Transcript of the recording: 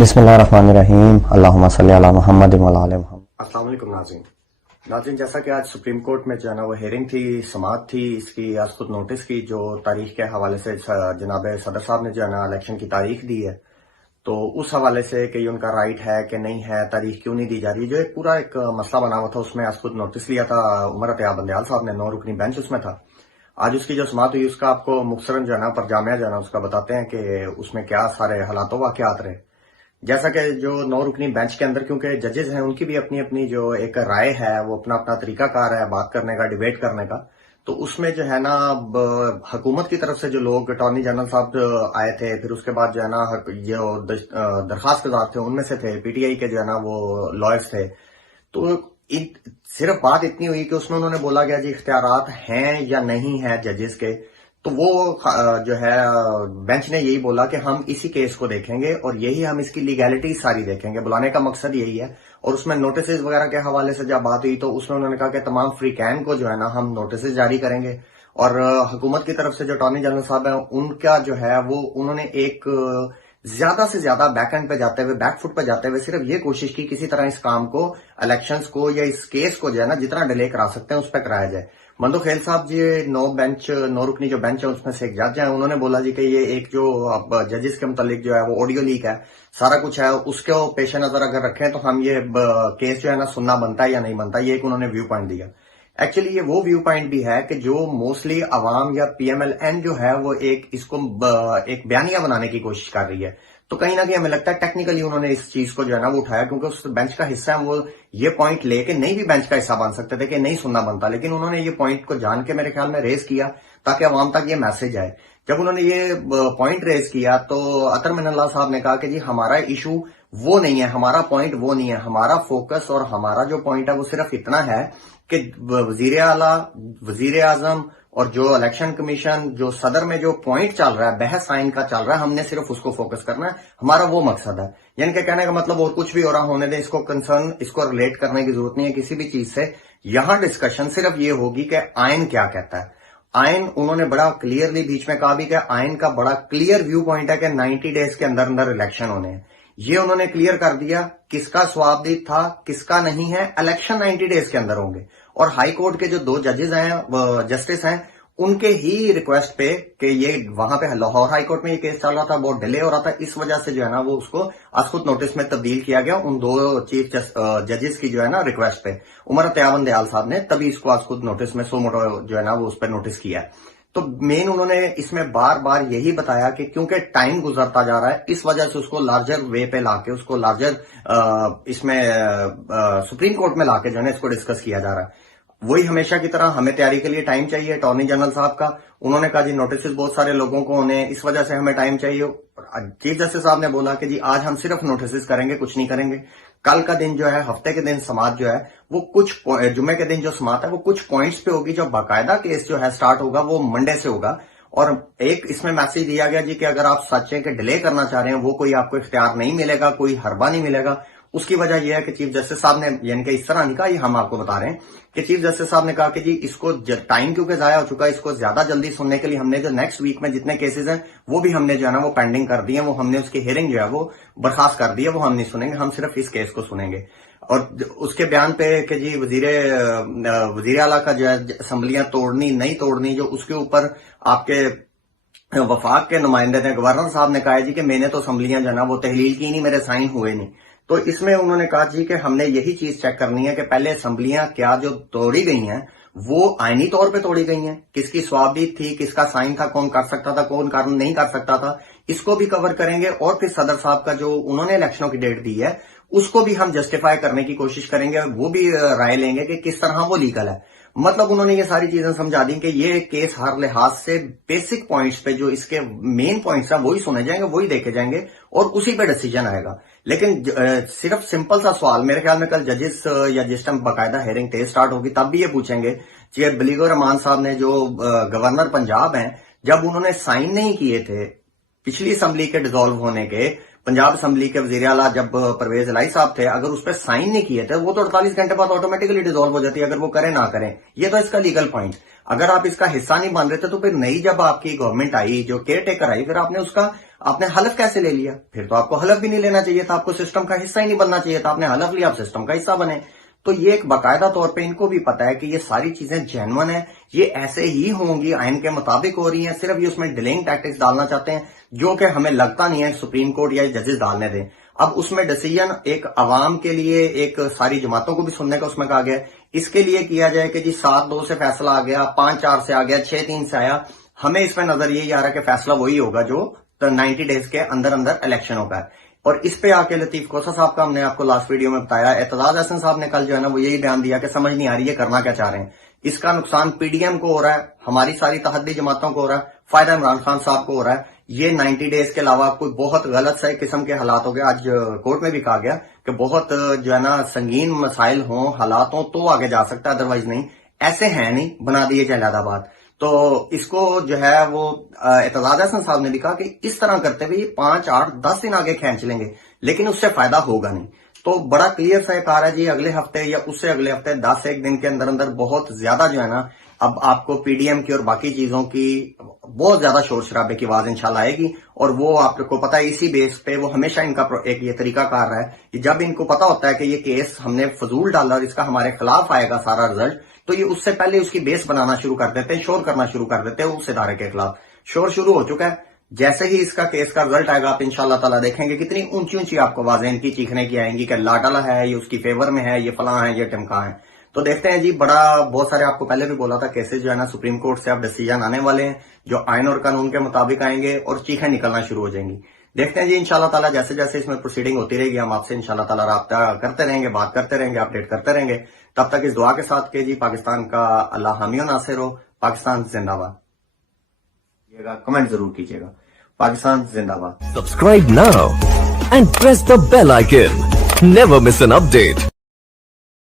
بسم اللہ الرحمن الرحیم اللہم صلی علی محمد وعلی آل محمد۔ السلام علیکم ناظرین، جیسا کہ آج سپریم کورٹ میں جو ہے نا وہ ہیئرنگ تھی، سماعت تھی اس کی، آج خود نوٹس کی جو تاریخ کے حوالے سے جناب صدر صاحب نے جو ہے نا الیکشن کی تاریخ دی ہے، تو اس حوالے سے کہ یہ ان کا رائٹ ہے کہ نہیں ہے، تاریخ کیوں نہیں دی جا رہی، جو ایک پورا ایک مسئلہ بنا ہوا تھا، اس میں آج خود نوٹس لیا تھا عمر عطیہ بندیال صاحب نے، 9 رکنی بینچ اس میں تھا۔ آج اس کی جو سماعت ہوئی اس کا آپ کو مختصراً جو ہے نا پر جامعہ جو ہے نا اس کا بتاتے ہیں کہ اس میں کیا سارے حالات و واقعات رہے۔ جیسا کہ جو 9 رکنی بینچ کے اندر کیونکہ ججز ہیں ان کی بھی اپنی اپنی جو ایک رائے ہے، وہ اپنا اپنا طریقہ کار ہے بات کرنے کا، ڈیبیٹ کرنے کا، تو اس میں جو ہے نا حکومت کی طرف سے جو لوگ اٹارنی جنرل صاحب آئے تھے، پھر اس کے بعد جو ہے نا جو درخواست گزار تھے ان میں سے تھے، پی ٹی آئی کے جو ہے نا وہ لائرز تھے، تو صرف بات اتنی ہوئی کہ اس میں انہوں نے بولا گیا جی اختیارات ہیں یا نہیں ہیں ججز کے، تو وہ جو ہے بینچ نے یہی بولا کہ ہم اسی کیس کو دیکھیں گے اور یہی ہم اس کی لیگیلٹی ساری دیکھیں گے، بلانے کا مقصد یہی ہے۔ اور اس میں نوٹسز وغیرہ کے حوالے سے جب بات ہوئی تو اس میں انہوں نے کہا کہ تمام فریقین کو جو ہے نا ہم نوٹسز جاری کریں گے، اور حکومت کی طرف سے جو اٹارنی جنرل صاحب ہیں ان کا جو ہے وہ انہوں نے ایک زیادہ سے زیادہ بیک اینڈ پہ جاتے ہوئے، بیک فٹ پہ جاتے ہوئے صرف یہ کوشش کی کسی طرح اس کام کو، الیکشنز کو یا اس کیس کو جو ہے نا جتنا ڈیلے کرا سکتے ہیں اس پہ کرایا جائے۔ مندو خیل صاحب جی 9 رکنی جو بینچ ہے اس میں سے ایک جج ہیں، انہوں نے بولا جی کہ یہ ایک جو اب ججز کے متعلق جو ہے وہ آڈیو لیک ہے، سارا کچھ ہے، اس کو پیش نظر اگر رکھیں تو ہم یہ کیس جو ہے نا سننا بنتا ہے یا نہیں بنتا، یہ ایک انہوں نے ویو پوائنٹ دیا۔ ایکچولی یہ وہ ویو پوائنٹ بھی ہے کہ جو موسٹلی عوام یا پی ایم ایل این جو ہے وہ اس کو ایک بیانیہ بنانے کی کوشش کر رہی ہے، تو کہیں نہ کہیں ہمیں لگتا ہے ٹیکنیکلی انہوں نے اس چیز کو جو ہے نا وہ اٹھایا، کیونکہ اس بینچ کا حصہ ہے، وہ یہ پوائنٹ لے کے نہیں بھی بینچ کا حصہ بن سکتے تھے کہ نہیں سننا بنتا، لیکن انہوں نے یہ پوائنٹ کو جان کے میرے خیال میں ریز کیا تاکہ عوام تک یہ میسج آئے۔ جب انہوں نے یہ پوائنٹ ریز کیا تو عطر من اللہ صاحب نے کہا کہ جی ہمارا ایشو وہ نہیں ہے، ہمارا پوائنٹ وہ نہیں ہے، ہمارا فوکس اور ہمارا جو پوائنٹ ہے وہ صرف اتنا ہے کہ وزیر اعلیٰ، وزیر اعظم اور جو الیکشن کمیشن، جو صدر میں جو پوائنٹ چل رہا ہے، بحث آئین کا چل رہا ہے، ہم نے صرف اس کو فوکس کرنا ہے، ہمارا وہ مقصد ہے۔ یعنی کہ کہنے کا مطلب اور کچھ بھی ہو رہا ہونے دیں، اس کو کنسرن، اس کو ریلیٹ کرنے کی ضرورت نہیں ہے کسی بھی چیز سے، یہاں ڈسکشن صرف یہ ہوگی کہ آئین کیا کہتا ہے۔ آئین انہوں نے بڑا کلیئرلی بیچ میں کہا بھی کہ آئین کا بڑا کلیئر ویو پوائنٹ ہے کہ 90 ڈیز کے اندر اندر الیکشن ہونے ہیں، یہ انہوں نے کلیئر کر دیا کس کا ثوابدید تھا کس کا نہیں ہے، الیکشن 90 ڈیز کے اندر ہوں گے۔ اور ہائی کورٹ کے جو 2 ججز ہیں، جسٹس ہیں، ان کے ہی ریکویسٹ پہ کہ یہ وہاں پہ لاہور ہائی کورٹ میں یہ کیس چل رہا تھا، بہت ڈیلے ہو رہا تھا، اس وجہ سے جو ہے نا وہ اس کو از خود نوٹس میں تبدیل کیا گیا ان 2 چیف ججز کی جو ہے نا ریکویسٹ پہ، عمر عطیہ بندیال صاحب نے تبھی اس کو از خود نوٹس میں سو موٹو جو ہے نا وہ اس پہ نوٹس کیا ہے۔ تو مین انہوں نے اس میں بار بار یہی بتایا کہ کیونکہ ٹائم گزرتا جا رہا ہے، اس وجہ سے اس کو لارجر وے پہ لا کے، اس کو لارجر اس میں سپریم کورٹ میں لا کے جو ہے نا اس کو ڈسکس کیا جا رہا ہے۔ وہی ہمیشہ کی طرح ہمیں تیاری کے لیے ٹائم چاہیے، اٹارنی جنرل صاحب کا انہوں نے کہا جی نوٹسز بہت سارے لوگوں کو ہونے، اس وجہ سے ہمیں ٹائم چاہیے۔ چیف جسٹس صاحب نے بولا کہ جی آج ہم صرف نوٹسز کریں گے، کچھ نہیں کریں گے۔ کل کا دن جو ہے، ہفتے کے دن سماعت جو ہے وہ کچھ، جمعے کے دن جو سماعت ہے وہ کچھ پوائنٹس پہ ہوگی، جو باقاعدہ کیس جو ہے سٹارٹ ہوگا وہ منڈے سے ہوگا۔ اور ایک اس میں میسج دیا گیا جی کہ اگر آپ سچ ہے کہ ڈیلے کرنا چاہ رہے ہیں، وہ کوئی آپ کو اختیار نہیں ملے گا، کوئی حربہ نہیں ملے گا۔ اس کی وجہ یہ ہے کہ چیف جسٹس صاحب نے، یعنی کہ اس طرح نہیں کہا، یہ ہم آپ کو بتا رہے ہیں کہ چیف جسٹس صاحب نے کہا کہ جی اس کو ٹائم کیونکہ ضائع ہو چکا ہے، اس کو زیادہ جلدی سننے کے لیے ہم نے جو نیکسٹ ویک میں جتنے کیسز ہیں وہ بھی ہم نے جو ہے نا وہ پینڈنگ کر دی ہیں، وہ ہم نے اس کی ہیئرنگ جو ہے وہ برخاست کر دی ہے، وہ ہم نہیں سنیں گے، ہم صرف اس کیس کو سنیں گے۔ اور اس کے بیان پہ کہ جی وزیر اعلیٰ کا جو ہے اسمبلیاں توڑنی نہیں توڑنی، جو اس کے اوپر آپ کے وفاق کے نمائندے نے، گورنر صاحب نے کہا جی کہ میں نے تو اسمبلیاں جو ہے نا وہ تحلیل کی نہیں، میرے سائن ہوئے نہیں۔ تو اس میں انہوں نے کہا جی کہ ہم نے یہی چیز چیک کرنی ہے کہ پہلے اسمبلیاں کیا جو توڑی گئی ہیں وہ آئینی طور پہ توڑی گئی ہیں، کس کی ثوابدید تھی، کس کا سائن تھا، کون کر سکتا تھا، کون نہیں کر سکتا تھا، اس کو بھی کور کریں گے۔ اور پھر صدر صاحب کا جو انہوں نے الیکشنوں کی ڈیٹ دی ہے اس کو بھی ہم جسٹیفائی کرنے کی کوشش کریں گے، وہ بھی رائے لیں گے کہ کس طرح وہ لیگل ہے۔ مطلب انہوں نے یہ ساری چیزیں سمجھا دی کہ یہ کیس ہر لحاظ سے بیسک پوائنٹس پہ، جو اس کے مین پوائنٹس ہیں وہی سنے جائیں گے، وہی دیکھے جائیں گے اور اسی پہ ڈیسیجن آئے گا۔ لیکن صرف سمپل سا سوال، میرے خیال میں کل ججز یا جس ٹائم باقاعدہ ہیئرنگ ٹیسٹ سٹارٹ ہوگی تب بھی یہ پوچھیں گے کہ بلیغ الرحمان صاحب نے جو گورنر پنجاب ہیں، جب انہوں نے سائن نہیں کیے تھے پچھلی اسمبلی کے ڈیزالو ہونے کے، پنجاب اسمبلی کے وزیر اعلیٰ جب پرویز الہی صاحب تھے، اگر اس پہ سائن نہیں کیے تھے وہ تو 48 گھنٹے بعد آٹومیٹکلی ڈیزالو ہو جاتی ہے، اگر وہ کریں نہ کریں۔ یہ تو اس کا لیگل پوائنٹ، اگر آپ اس کا حصہ نہیں بن رہے تھے تو پھر نئی جب آپ کی گورنمنٹ آئی، جو کیئر ٹیکر آئی، پھر آپ نے اس کا آپ نے حلف کیسے لے لیا؟ پھر تو آپ کو حلف بھی نہیں لینا چاہیے تھا, آپ کو سسٹم کا حصہ ہی نہیں بننا چاہیے تھا, آپ نے حلف لیا, آپ سسٹم کا حصہ بنے. تو یہ ایک باقاعدہ طور پہ ان کو بھی پتا ہے کہ یہ ساری چیزیں جینون ہیں, یہ ایسے ہی ہوں گی, آئین کے مطابق ہو رہی ہیں, صرف یہ اس میں ڈیلنگ ٹیکٹکس ڈالنا چاہتے ہیں جو کہ ہمیں لگتا نہیں ہے سپریم کورٹ یا ججز ڈالنے دیں. اب اس میں ڈیسیجن ایک عوام کے لیے, ایک ساری جماعتوں کو بھی سننے کا اس میں کہا گیا ہے, اس کے لیے کیا جائے کہ جی 7-2 سے فیصلہ آ گیا, 5-4 سے آ گیا, 6-3 سے آیا. ہمیں اس میں نظر یہی آ رہا ہے کہ فیصلہ وہی ہوگا جو 90 ڈیز کے اندر اندر الیکشن ہوگا. اور اس پہ آ کے لطیف کوسا صاحب کا ہم نے آپ کو لاسٹ ویڈیو میں بتایا, اعتزاز احسن صاحب نے کل جو ہے نا وہ یہی بیان دیا کہ سمجھ نہیں آ رہی ہے کرنا کیا چاہ رہے ہیں. اس کا نقصان پی ڈی ایم کو ہو رہا ہے, ہماری ساری تحدی جماعتوں کو ہو رہا ہے, فائدہ عمران خان صاحب کو ہو رہا ہے. یہ 90 ڈیز کے علاوہ کوئی بہت غلط سے قسم کے حالات ہو گئے. آج کورٹ میں بھی کہا گیا کہ بہت جو ہے نا سنگین مسائل ہوں, حالات ہوں تو آگے جا سکتا ہے, ادروائز نہیں. ایسے ہیں نہیں, بنا دیے جہلاد آباد. تو اس کو جو ہے وہ اعتزاز احسن صاحب نے بھی کہا کہ اس طرح کرتے ہوئے 5-8-10 دن آگے کھینچ لیں گے لیکن اس سے فائدہ ہوگا نہیں. تو بڑا کلیئر سا ایک آ رہا ہے جی, اگلے ہفتے یا اس سے اگلے ہفتے 10-1 دن کے اندر اندر بہت زیادہ جو ہے نا اب آپ کو پی ڈی ایم کی اور باقی چیزوں کی بہت زیادہ شور شرابے کی آواز انشاءاللہ آئے گی. اور وہ آپ کو پتا ہے اسی بیس پہ وہ ہمیشہ ان کا ایک یہ طریقہ کار رہا ہے کہ جب ان کو پتا ہوتا ہے کہ یہ کیس ہم نے فضول ڈالا اور اس کا ہمارے خلاف آئے گا سارا رزلٹ, تو یہ اس سے پہلے اس کی بیس بنانا شروع کر دیتے ہیں, شور کرنا شروع کر دیتے ہیں اس ادارے کے خلاف. شور شروع ہو چکا ہے. جیسے ہی اس کا کیس کا رزلٹ آئے گا آپ انشاءاللہ تعالیٰ دیکھیں گے کتنی اونچی اونچی آپ کو آوازیں ان کی چیخنے کی آئیں گی کہ لاڈلا ہے, یہ اس کی فیور میں ہے, یہ فلاں ہے, یہ ٹمکا ہے. تو دیکھتے ہیں جی, بہت سارے آپ کو پہلے بھی بولا تھا کیسز جو ہے نا سپریم کورٹ سے اب ڈیسیجن آنے والے ہیں جو آئین اور قانون کے مطابق آئیں گے اور چیخیں نکلنا شروع ہو جائیں گی. دیکھتے ہیں جی انشاءاللہ تعالیٰ جیسے جیسے اس میں پروسیڈنگ ہوتی رہے گی ہم آپ سے انشاءاللہ تعالیٰ رابطہ کرتے رہیں گے, بات کرتے رہیں گے, اپڈیٹ کرتے رہیں گے. تب تک اس دعا کے ساتھ کہ جی پاکستان کا اللہ حامی و ناصر ہو, پاکستان زندہ باد. کمنٹ ضرور کیجیے گا. پاکستان زندہ باد. Subscribe now and press the bell icon. Never miss an update.